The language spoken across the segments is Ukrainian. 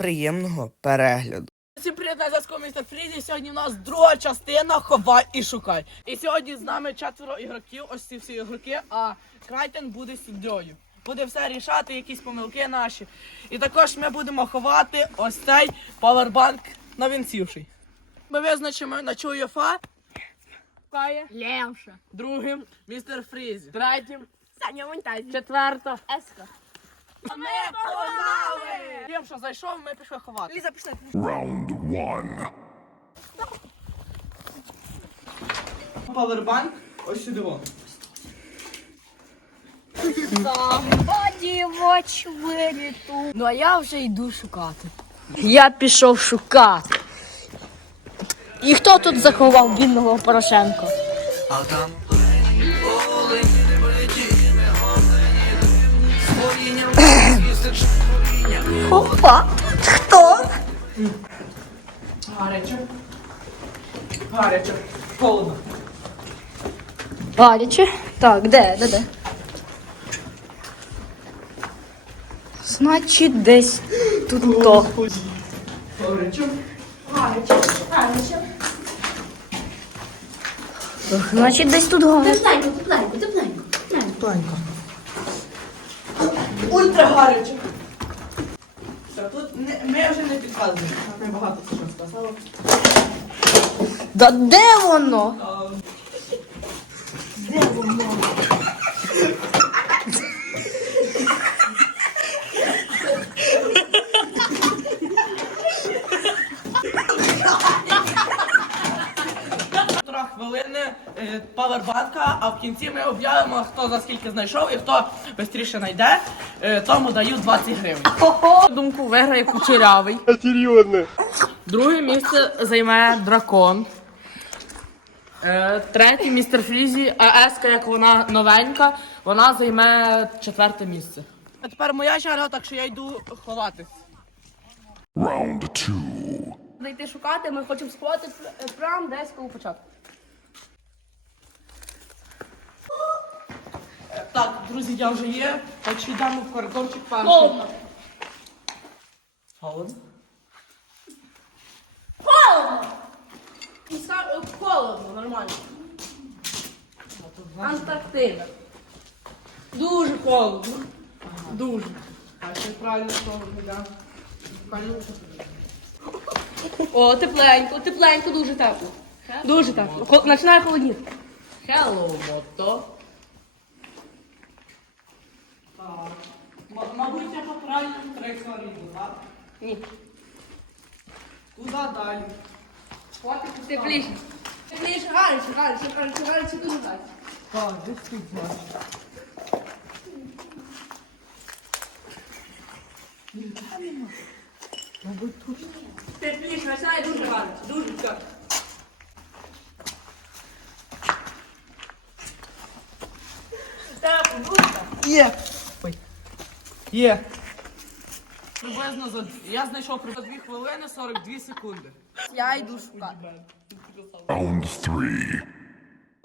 приємного перегляду. Всім привіт, на зв'язку містер Фрізі. Сьогодні в нас друга частина Ховай і шукай. І сьогодні з нами четверо ігроків, ось ці всі ігроки, а Крайтен буде суддєю. Буде все рішати, якісь помилки наші. І також ми будемо ховати ось цей павербанк навінцівший. Ми визначимо на ЧУЄФА. Шукає. Левша. Другим містер Фрізі. Третім. Саня Монтазі. Четверта. Еска. А ми погнали! Тим, що зайшов, ми пішли ховати. Ліза пішла. Round one. Павербанк ось сюди. вон. Подівоч виріту. Ну а я вже йду шукати. Я пішов шукати. І хто тут заховав бідного Порошенка? Опа! Хто? Гаряче. Гаряче. Холодно. Гаряче. Так, де, де, де? Значить, десь тут то. Гаряче. Значить, десь тут гаряче. Тепленько, тепленько, тепленько. Тонько. Ультра гаряче. Все, тут не, ми вже не підказуємо. Ми багато що сказали. Да де воно? Півтора хвилини е, павербанка, а в кінці ми об'явимо, хто за скільки знайшов і хто швидше знайде, е, тому даю 20 гривень. Думку виграє кучерявий. Серьезно? Друге місце займе дракон. Е, третє містер Фрізі, а Еска, як вона новенька, вона займе четверте місце. А тепер моя черга, так що я йду ховати. Round two. Зайти шукати, ми хочемо сховати прямо десь коли початку. Так, друзі, я вже є, так що йдемо в коридорчик перший. Холодно. Холодно? Холодно, нормально. Антарктида. Дуже холодно. Дуже. А ще правильно холодно, так. Правильно. О, тепленько, тепленько, дуже тепло. Дуже тепло. Хо- Починає холодніти. Hello, мото. Так. М- Мабуть, я по правильному траєкторії йду, так? Ні. Куди далі? Тепліше. Тепліше, гаряче, гаряче, гаряче, гаряче, дуже гаряче. Так, значить. Мабуть, тут. Тепліше, починає дуже гаряче, дуже. Тепло, дуже тепло. Є! Є. Приблизно за... Я знайшов приблизно 2 хвилини 42 секунди. Я йду шукати. Three.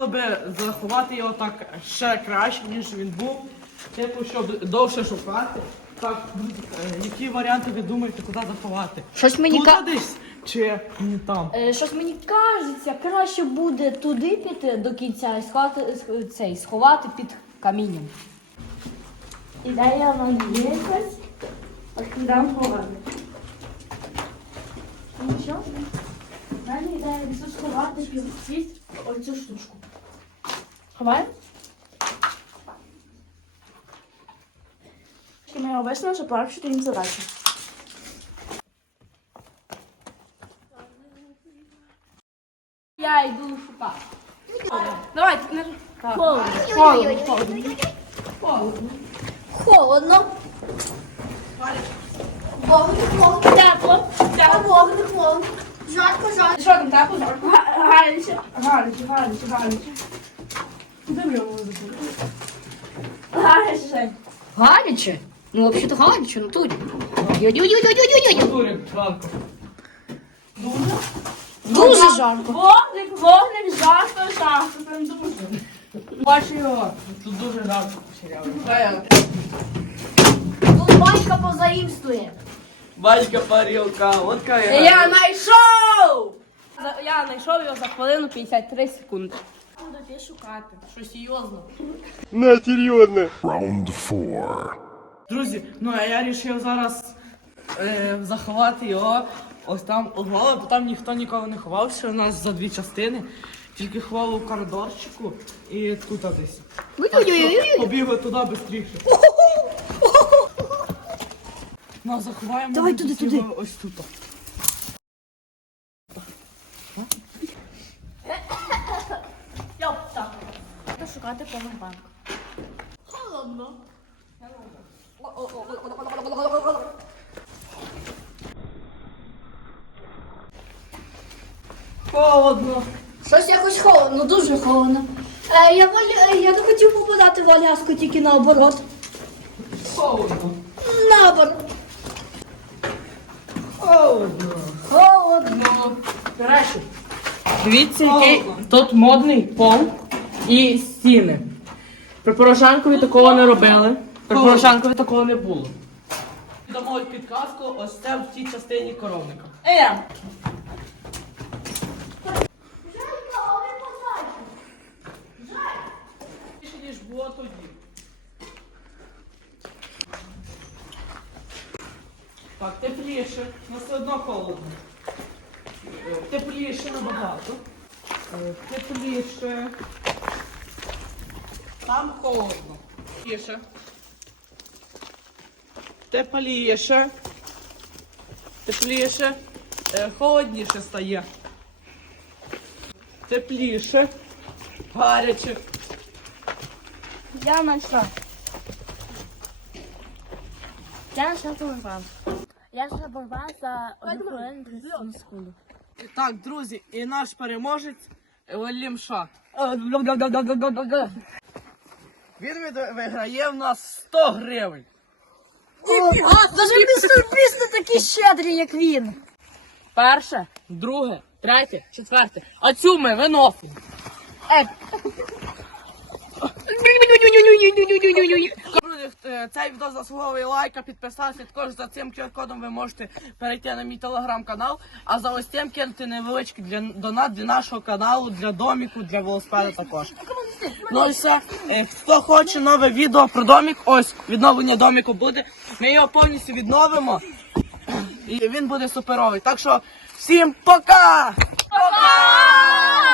Щоб заховати його так ще краще, ніж він був. Типу, щоб довше шукати. Так, е, які варіанти ви думаєте, куди заховати? Щось мені Тут ка... десь чи не там? Е, Щось мені кажеться, краще буде туди піти до кінця і сховати, сх- цей, сховати під камінням. Ідея вам є якась? Ось дам ховати. Ну що? Ідея це сховати під цвіт оцю штучку. Ховаємо? І ми обично, що полегшити їм задачу. Я йду шукати. Давайте, не. Холодно. Холодно. Холодно. Холодно. Тепло. Тепло. Холодно. Жарко, жарко. Що там тепло? Жарко. Га- Гаряче. Гаряче, гаряче, гаряче. Ми його? Гаряче. Гаряче? Ну, взагалі-то гаряче, ну тут. Йо-йо-йо-йо-йо-йо. Турик, жарко. Дуже жарко. Вогник, вогник, жарко, жарко. Прям дуже. Бачу його. Тут дуже жарко. Серйозно. Тут батька парілка, от Я кая. знайшов! Я знайшов його за хвилину 53 секунди. Буду ти шукати. Що серйозно. На, серьезно. Round four. Друзі, ну а я вирішив зараз е, заховати його ось там у голову, бо там ніхто нікого не ховався. У нас за дві частини. Тільки ховав у коридорчику і тут десь. Так що Побігли туди швидше. Ну, заховаємо Давай туди, туди. ось тут. Йоп, так. Буду шукати повербанк. Холодно. Холодно. Щось якось холодно, дуже холодно. Е, я, волі, е, я не хотів попадати в Аляску, тільки наоборот. Холодно. Наоборот. Холодно. Холодно. Краще. Дивіться, який тут модний пол і стіни. При Порошенкові такого не робили. При Порошенкові такого не було. Дамо підказку, ось це в тій частині коровника. Е, Більше, ніж було тоді. Так, тепліше, але все одно холодно. Тепліше набагато. Е, Тепліше. Там холодно. Тепліше. Тепліше. Тепліше. Е, Холодніше стає. Тепліше. Гаряче. я знайшов. Я знайшов повербанк. Я повербанк за одну хвилину 37 секунду. Так, друзі, і наш переможець Лімша. Він виграє в нас 100 гривень. Даже містер такі щедрі, як він. Перше, друге, третє, четверте. А цю ми виносимо. Е, цей відео заслуговує лайка, підписався. Також за цим QR-кодом ви можете перейти на мій телеграм-канал, а за ось цим кинути невеличкий для, донат для нашого каналу, для доміку, для велосипеда також. Ну і все. Е, Хто хоче нове відео про домік, ось відновлення доміку буде. Ми його повністю відновимо. І він буде суперовий. Так що всім пока! Пока!